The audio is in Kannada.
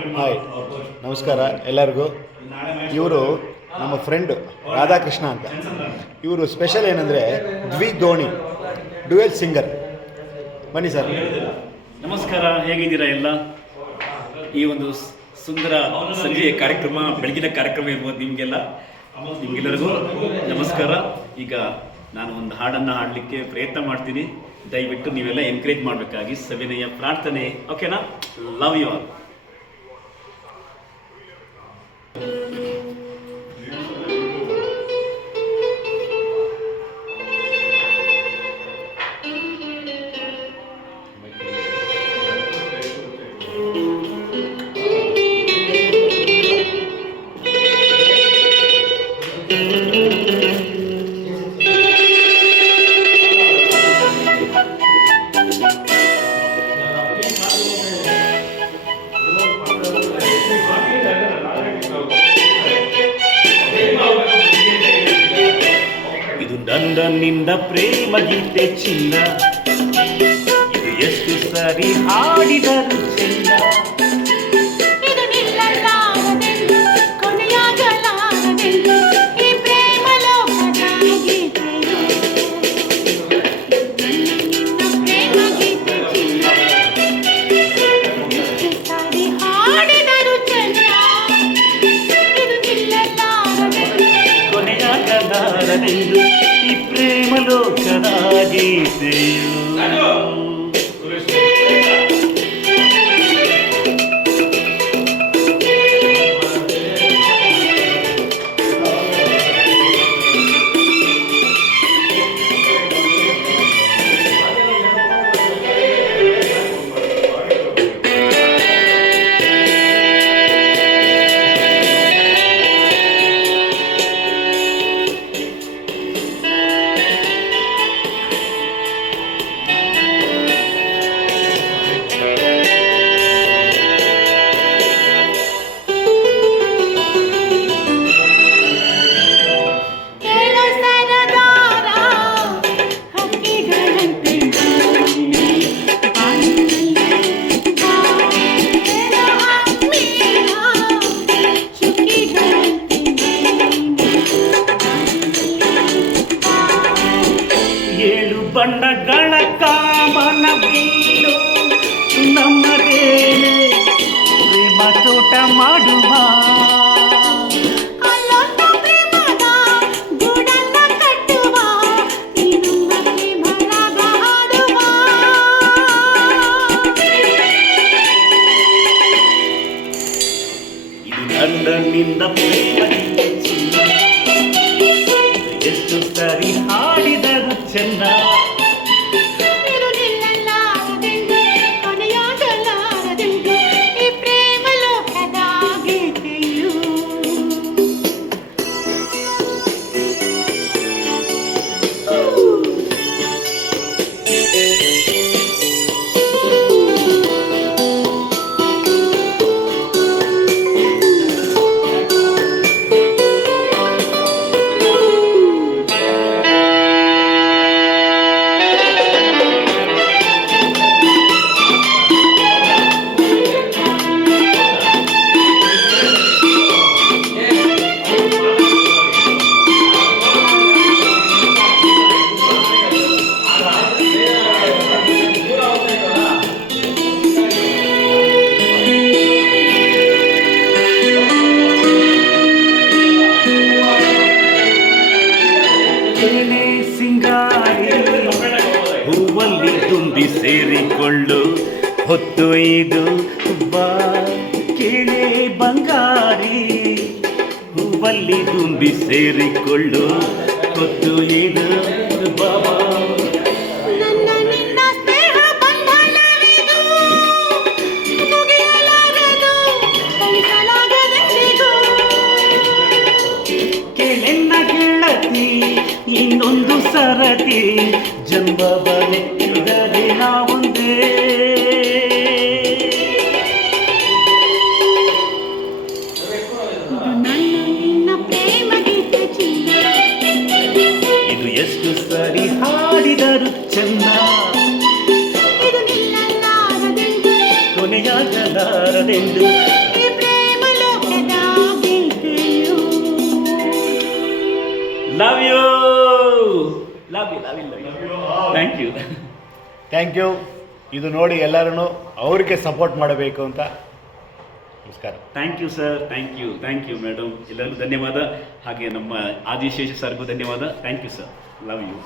ಹಾಯ್, ನಮಸ್ಕಾರ ಎಲ್ಲರಿಗೂ. ಇವರು ನಮ್ಮ ಫ್ರೆಂಡ್ ರಾಧಾಕೃಷ್ಣ ಅಂತ. ಇವರು ಸ್ಪೆಷಲ್ ಏನಂದರೆ ದ್ವಿದೋಣಿ ಡ್ಯುಯಲ್ ಸಿಂಗರ್. ಬನ್ನಿ ಸರ್. ನಮಸ್ಕಾರ, ಹೇಗಿದ್ದೀರಾ ಎಲ್ಲ? ಈ ಒಂದು ಸುಂದರ ಸಂಜೆಯ ಕಾರ್ಯಕ್ರಮ, ಬೆಳಗಿನ ಕಾರ್ಯಕ್ರಮ ಇರ್ಬೋದು ನಿಮಗೆಲ್ಲರಿಗೂ ನಮಸ್ಕಾರ. ಈಗ ನಾನು ಒಂದು ಹಾಡನ್ನು ಹಾಡಲಿಕ್ಕೆ ಪ್ರಯತ್ನ ಮಾಡ್ತೀನಿ. ದಯವಿಟ್ಟು ನೀವೆಲ್ಲ ಎನ್ಕರೇಜ್ ಮಾಡಬೇಕಾಗಿ ಸವಿನಯ ಪ್ರಾರ್ಥನೆ. ಓಕೆನಾ? Love you all. ನಿಂದ ಪ್ರೇಮ ಗೀತೆ ಚಿನ್ನ, ಇದು ಎಷ್ಟು ಸರಿ ಹಾಡಿದರು ಚೆನ್ನ. ಕೊನೆಯಾಗಲಾರದೆಂದು ಈ ಪ್ರೇಮ ಲೋಕದ ಗೀತೆಯು. ಬಣ್ಣಗಳ ಕಾಮನ ಬೀಳು ನಮ್ಮದೇನೆ ಪ್ರೇಮ ತೋಟ ಮಾಡುವ. ಇದು ಗಂಡನಿಂದ ಪ್ರೇಮ ಎಷ್ಟು ಸರಿ ಹಾಡಿದರು ಚೆನ್ನ. ಹೂವಲ್ಲಿ ತುಂಬಿ ಸೇರಿಕೊಳ್ಳು ಹೊತ್ತು ಇದು ಬಾ ಕೇಳೆ ಬಂಗಾರಿ. ಹೂವಲ್ಲಿ ತುಂಬಿ ಸೇರಿಕೊಳ್ಳು ಹೊತ್ತು ಇದು ಬಾಬಾ. ಕೇಳೆನ್ನ ಗೆಳತಿ ಇನ್ನೊಂದು ಸರತಿ, ಜನ್ಮವನೆತ್ತಿದರೆ ನಾವೊಂದೇ. ಇದು ಎಷ್ಟು ಸರಿ ಹಾಡಿದರು ಚೆನ್ನ, ಕೊನೆಯಾಗಲಾರದೆಂದು love you love you love you love you thank you thank you. ಇದು ನೋಡಿ ಎಲ್ಲರೂ ಅವ್ರಿಗೆ ಸಪೋರ್ಟ್ ಮಾಡಬೇಕು ಅಂತ. ನಮಸ್ಕಾರ. Thank you sir, thank you madam, ಎಲ್ಲರಿಗೂ ಧನ್ಯವಾದ. ಹಾಗೆ ನಮ್ಮ ಆದಿಶೇಷ ಸರ್ಗೂ ಧನ್ಯವಾದ. Thank you sir, love you.